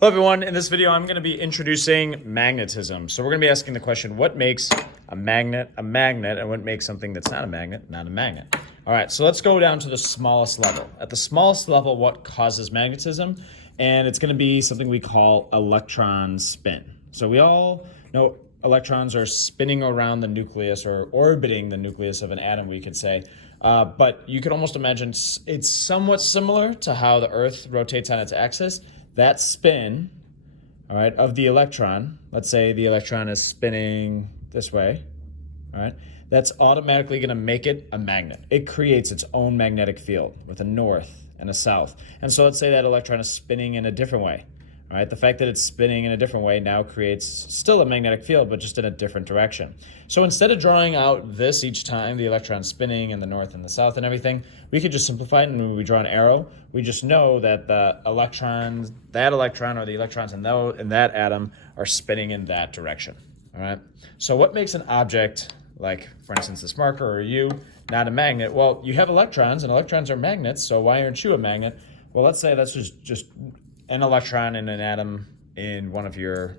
Hello everyone, in this video I'm going to be introducing magnetism. So we're going to be asking the question, what makes a magnet, and what makes something that's not a magnet, not a magnet? All right, so let's go down to the smallest level. At the smallest level, what causes magnetism? And it's going to be something we call electron spin. So we all know electrons are spinning around the nucleus or orbiting the nucleus of an atom, we could say. But you could almost imagine it's somewhat similar to how the Earth rotates on its axis. That spin, all right, of the electron, let's say the electron is spinning this way, all right, that's automatically going to make it a magnet. It creates its own magnetic field with a north and a south. And so let's say that electron is spinning in a different way. All right, the fact that it's spinning in a different way now creates still a magnetic field, but just in a different direction. So instead of drawing out this each time, the electron spinning in the north and the south and everything, we could just simplify it, and when we draw an arrow, we just know that the electrons, that electron or the electrons in that atom are spinning in that direction. All right, so what makes an object, like for instance this marker or you, not a magnet? Well, you have electrons, and electrons are magnets, so why aren't you a magnet? Well, let's say that's just an electron in an atom in one of your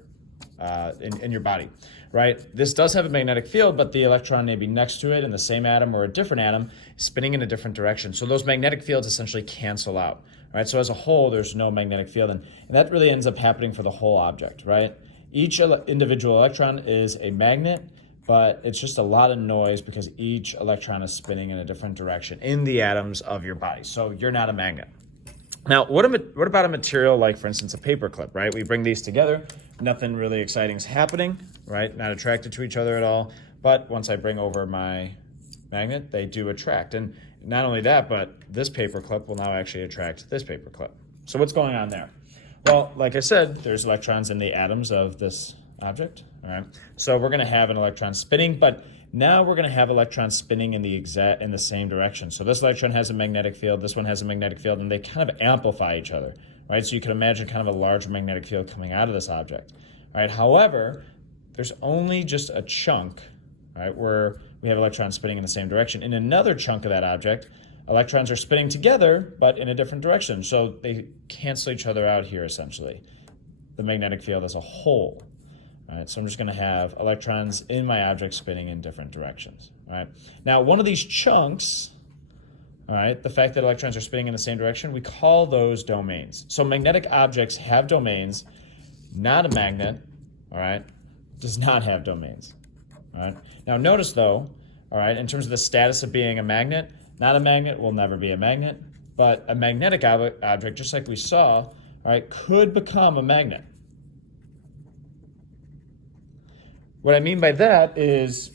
in your body, right? This does have a magnetic field, but the electron may be next to it in the same atom or a different atom spinning in a different direction. So those magnetic fields essentially cancel out, right? So as a whole, there's no magnetic field, and that really ends up happening for the whole object, right? Each individual electron is a magnet, but it's just a lot of noise because each electron is spinning in a different direction in the atoms of your body. So you're not a magnet. Now, what about a material like, for instance, a paper clip, right? We bring these together, nothing really exciting is happening, right? Not attracted to each other at all. But once I bring over my magnet, they do attract. And not only that, but this paper clip will now actually attract this paper clip. So what's going on there? Well, like I said, there's electrons in the atoms of this object, all right? So we're gonna have an electron spinning, but now we're going to have electrons spinning in the same direction. So this electron has a magnetic field, this one has a magnetic field, and they kind of amplify each other, right? So you can imagine kind of a large magnetic field coming out of this object, right? However, there's only just a chunk, right, where we have electrons spinning in the same direction. In another chunk of that object, electrons are spinning together, but in a different direction. So they cancel each other out here, essentially, the magnetic field as a whole. All right, so I'm just going to have electrons in my object spinning in different directions. All right. Now, one of these chunks, all right, the fact that electrons are spinning in the same direction, we call those domains. So magnetic objects have domains. Not a magnet, all right, does not have domains. All right. Now, notice though, all right, in terms of the status of being a magnet, not a magnet will never be a magnet, but a magnetic object, just like we saw, all right, could become a magnet. What I mean by that is,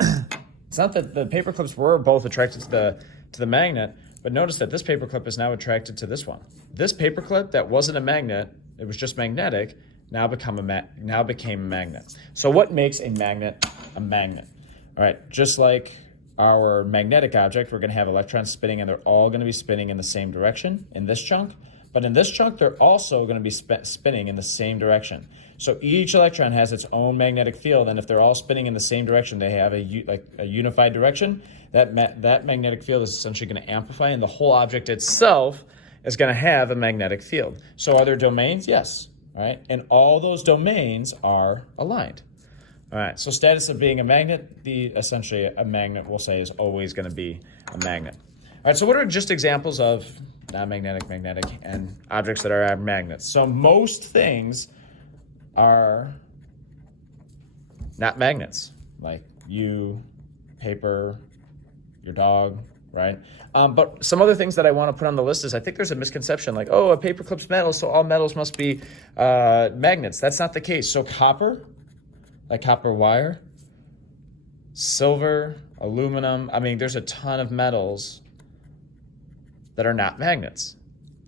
it's not that the paper clips were both attracted to the magnet, but notice that this paper clip is now attracted to this one. This paper clip that wasn't a magnet, it was just magnetic, now became a magnet. So what makes a magnet a magnet? All right, just like our magnetic object, we're going to have electrons spinning, and they're all going to be spinning in the same direction in this chunk. But in this chunk, they're also going to be spinning in the same direction. So each electron has its own magnetic field, and if they're all spinning in the same direction, they have a unified direction. That magnetic field is essentially going to amplify, and the whole object itself is going to have a magnetic field. So are there domains? Yes. All right, and all those domains are aligned. All right, so status of being a magnet, essentially a magnet, we'll say, is always going to be a magnet. All right, so what are just examples of non-magnetic, magnetic, and objects that are magnets? So most things are not magnets, like you, paper, your dog, right? But some other things that I want to put on the list is I think there's a misconception like, oh, a paper clip's metal, so all metals must be magnets. That's not the case. So copper, like copper wire, silver, aluminum, I mean, there's a ton of metals that are not magnets.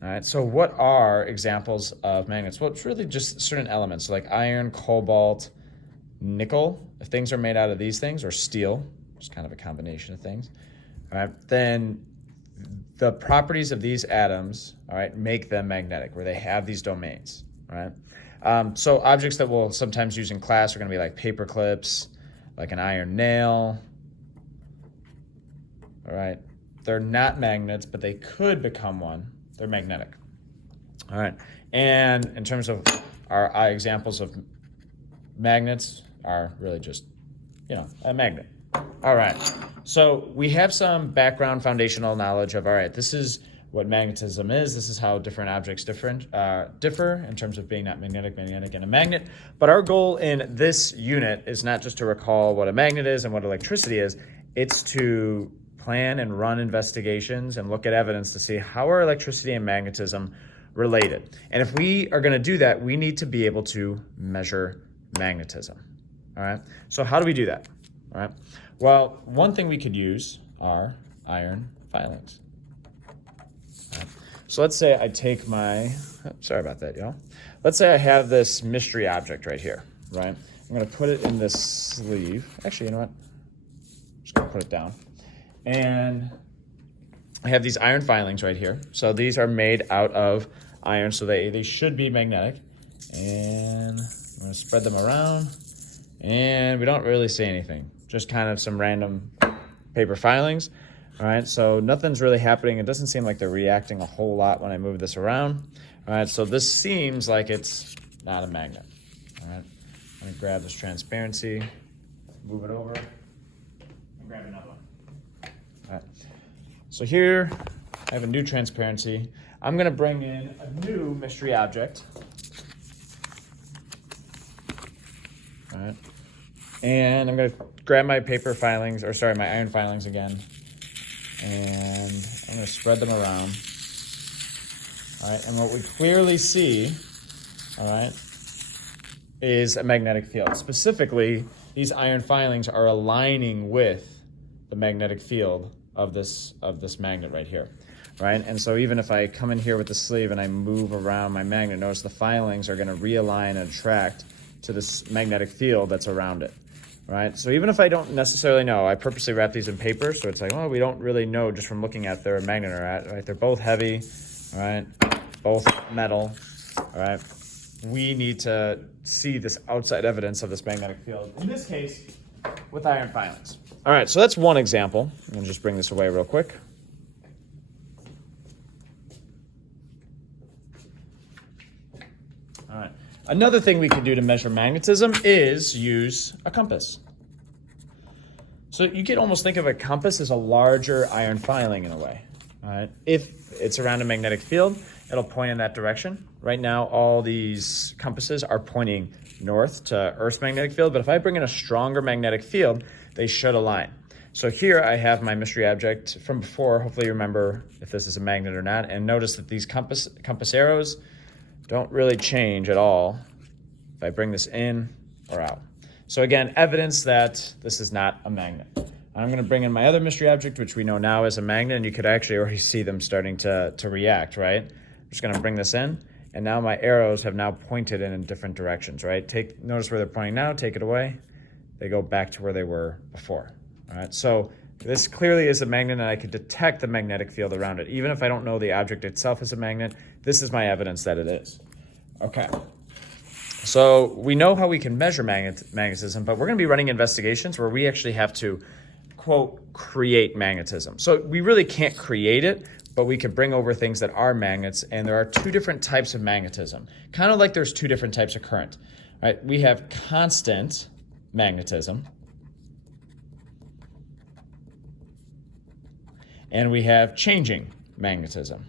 All right, so what are examples of magnets? Well, it's really just certain elements like iron, cobalt, nickel. If things are made out of these things, or steel, just kind of a combination of things, all right, then the properties of these atoms, all right, make them magnetic, where they have these domains, all right? So objects that we'll sometimes use in class are going to be like paper clips, like an iron nail, all right? They're not magnets, but they could become one. They're magnetic. All right. And in terms of our examples of magnets are really just, a magnet. All right. So we have some background foundational knowledge of, all right, this is what magnetism is. This is how different objects differ in terms of being not magnetic, and a magnet. But our goal in this unit is not just to recall what a magnet is and what electricity is. It's to plan and run investigations and look at evidence to see how are electricity and magnetism related. And if we are going to do that, we need to be able to measure magnetism. All right. So how do we do that? All right. Well, one thing we could use are iron filings. Right. So let's say I take sorry about that, y'all. Let's say I have this mystery object right here, right? I'm going to put it in this sleeve. Actually, you know what? I'm just going to put it down. And I have these iron filings right here. So these are made out of iron, so they should be magnetic. And I'm going to spread them around. And we don't really see anything. Just kind of some random paper filings. All right, so nothing's really happening. It doesn't seem like they're reacting a whole lot when I move this around. All right, so this seems like it's not a magnet. All right, I'm going to grab this transparency, move it over, and grab another one. All right, so here I have a new transparency. I'm going to bring in a new mystery object. All right, and I'm going to grab my paper filings, my iron filings again, and I'm going to spread them around. All right, and what we clearly see, all right, is a magnetic field. Specifically, these iron filings are aligning with the magnetic field of this magnet right here, right? And so even if I come in here with the sleeve and I move around my magnet, notice the filings are going to realign and attract to this magnetic field that's around it, right? So even if I don't necessarily know, I purposely wrap these in paper, so it's like, well, we don't really know just from looking at they're a magnet or not, right? They're both heavy, all right? Both metal, all right? We need to see this outside evidence of this magnetic field, in this case, with iron filings. All right, so that's one example. I'm gonna just bring this away real quick. All right. Another thing we can do to measure magnetism is use a compass. So you could almost think of a compass as a larger iron filing in a way. All right. If it's around a magnetic field, it'll point in that direction. Right now, all these compasses are pointing north to Earth's magnetic field, but if I bring in a stronger magnetic field, they should align. So here I have my mystery object from before. Hopefully you remember if this is a magnet or not, and notice that these compass arrows don't really change at all if I bring this in or out. So again, evidence that this is not a magnet. I'm going to bring in my other mystery object, which we know now is a magnet, and you could actually already see them starting to react, right? I'm just going to bring this in, and now my arrows have now pointed in different directions, right? Notice where they're pointing now, take it away. They go back to where they were before, all right? So this clearly is a magnet, and I can detect the magnetic field around it. Even if I don't know the object itself is a magnet, this is my evidence that it is. Okay. So we know how we can measure magnetism, but we're going to be running investigations where we actually have to, quote, create magnetism. So we really can't create it, but we can bring over things that are magnets, and there are two different types of magnetism, kind of like there's two different types of current. Right? We have constant magnetism, and we have changing magnetism.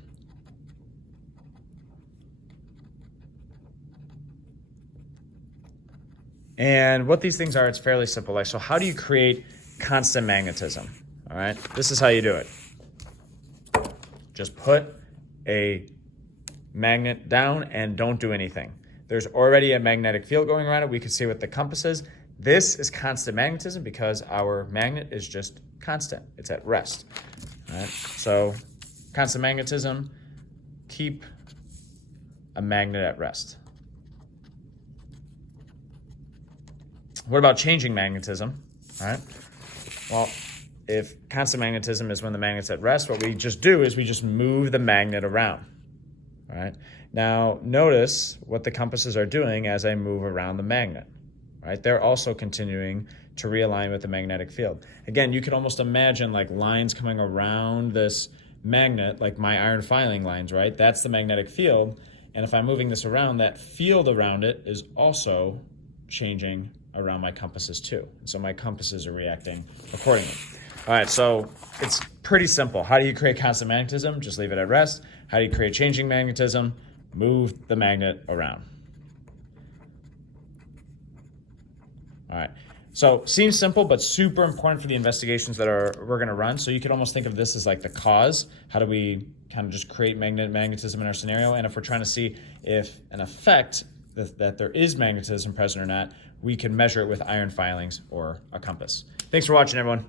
And what these things are, it's fairly simple. Like, so how do you create constant magnetism? All right, this is how you do it. Just put a magnet down and don't do anything. There's already a magnetic field going around it. We can see with the compasses. This is constant magnetism because our magnet is just constant. It's at rest. All right, so constant magnetism, keep a magnet at rest. What about changing magnetism? All right. Well, if constant magnetism is when the magnet's at rest, what we just do is we just move the magnet around. All right. Now, notice what the compasses are doing as I move around the magnet. Right. They're also continuing to realign with the magnetic field. Again, you could almost imagine like lines coming around this magnet, like my iron filing lines, right? That's the magnetic field. And if I'm moving this around, that field around it is also changing around my compasses too. And so my compasses are reacting accordingly. All right, so it's pretty simple. How do you create constant magnetism? Just leave it at rest. How do you create changing magnetism? Move the magnet around. All right, so seems simple, but super important for the investigations that we're gonna run. So you could almost think of this as like the cause. How do we kind of just create magnetism in our scenario? And if we're trying to see if an effect that there is magnetism present or not, we can measure it with iron filings or a compass. Thanks for watching, everyone.